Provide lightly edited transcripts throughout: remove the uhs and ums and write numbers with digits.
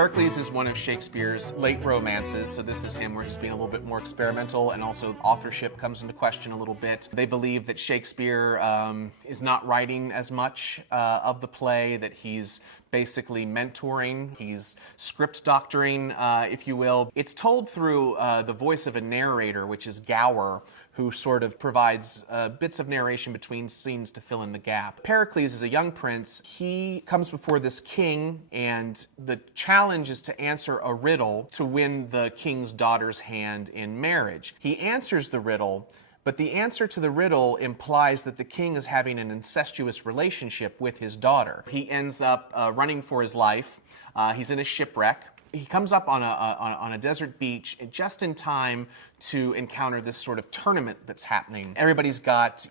Pericles is one of Shakespeare's late romances, so this is him where he's being a little bit more experimental, and also authorship comes into question a little bit. They believe that Shakespeare is not writing as much of the play, that he's basically mentoring, he's script doctoring, if you will. It's told through the voice of a narrator, which is Gower, who sort of provides bits of narration between scenes to fill in the gap. Pericles is a young prince. He comes before this king, and the challenge is to answer a riddle to win the king's daughter's hand in marriage. He answers the riddle, but the answer to the riddle implies that the king is having an incestuous relationship with his daughter. He ends up running for his life. He's in a shipwreck. He comes up on a desert beach just in time to encounter this sort of tournament that's happening. Everybody's got,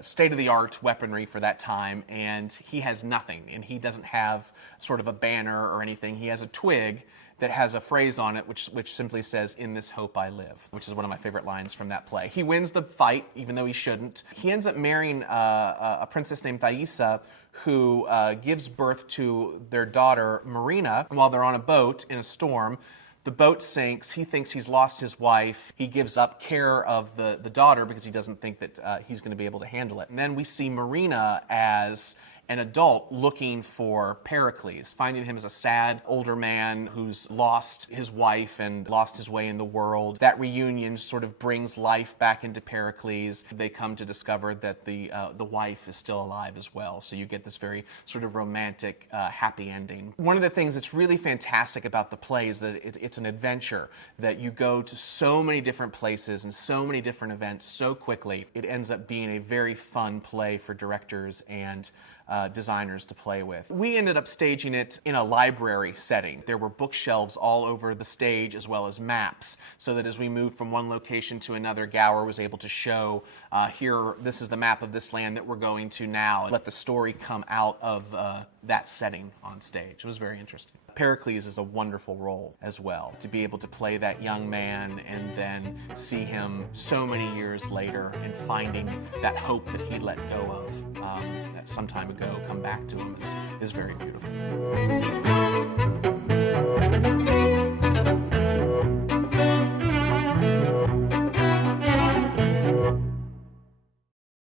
state-of-the-art weaponry for that time, and he has nothing, and he doesn't have sort of a banner or anything. He has a twig that has a phrase on it which simply says, "In this hope I live," which is one of my favorite lines from that play. He wins the fight, even though he shouldn't. He ends up marrying a princess named Thaisa, who gives birth to their daughter, Marina, while they're on a boat in a storm. The boat sinks. He thinks he's lost his wife. He gives up care of the daughter because he doesn't think that he's going to be able to handle it. And then we see Marina as an adult looking for Pericles, finding him as a sad older man who's lost his wife and lost his way in the world. That reunion sort of brings life back into Pericles. They come to discover that the wife is still alive as well. So you get this very sort of romantic, happy ending. One of the things that's really fantastic about the play is that it's an adventure, that you go to so many different places and so many different events so quickly. It ends up being a very fun play for directors and designers to play with. We ended up staging it in a library setting. There were bookshelves all over the stage as well as maps, so that as we moved from one location to another, Gower was able to show, here, this is the map of this land that we're going to now, and let the story come out of that setting on stage. It was very interesting. Pericles is a wonderful role as well, to be able to play that young man and then see him so many years later and finding that hope that he let go of some time ago come back to him is very beautiful.